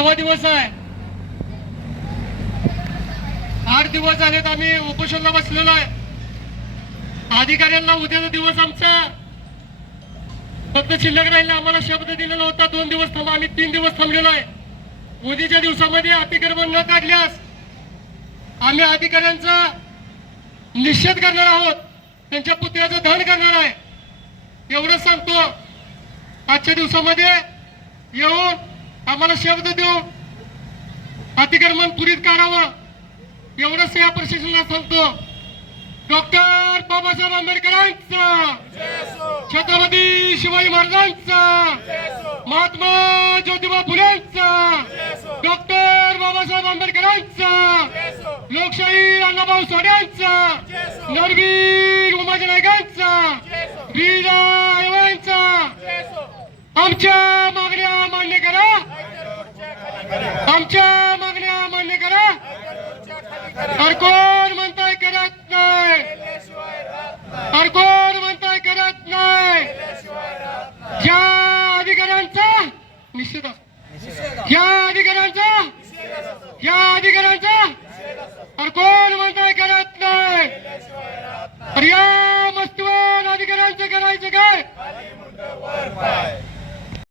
8वा दिवस आहे. 8 दिवस झालेत आम्ही उपोषणाला बसलेलो आहे. अधिकाऱ्यांना उद्याचा दिवस आमचा फक्त शिल्लक राहिला. आम्हाला शब्द दिलेला होता 2 दिवस थांबा, आम्ही 3 दिवस थांबलेलो आहे. उद्याच्या दिवसामध्ये अतिक्रमण न काढल्यास आम्ही अधिकाऱ्यांचा निषेध करणार आहोत, त्यांच्या पुतळ्याचं दहन करणार आहे. एवढंच सांगतो. आजच्या दिवसामध्ये येऊन आम्हाला शब्द देऊन अतिक्रमण त्वरित काढावं एवढंच या प्रशासनाला सांगतो. डॉक्टर बाबासाहेब आंबेडकरांचा, छत्रपती शिवाजी महाराजांचा, महात्मा ज्योतिबा फुलेंचा, डॉक्टर बाबासाहेब आंबेडकरांचा, लोकशाही अण्णाभाऊ साठेंचा, नरवीर उमाजी नायकांचा, वीरा आयवांचा. आमच्या मागण्या मान्य करा, आमच्या मागण्या मान्य करा. हर कोण म्हणताय करत नाही, हर कोण म्हणताय करत नाही. ज्या अधिकाऱ्यांचा निषेध, या अधिकाऱ्यांचा, या अधिकाऱ्यांचा हर कोण म्हणताय करत नाही.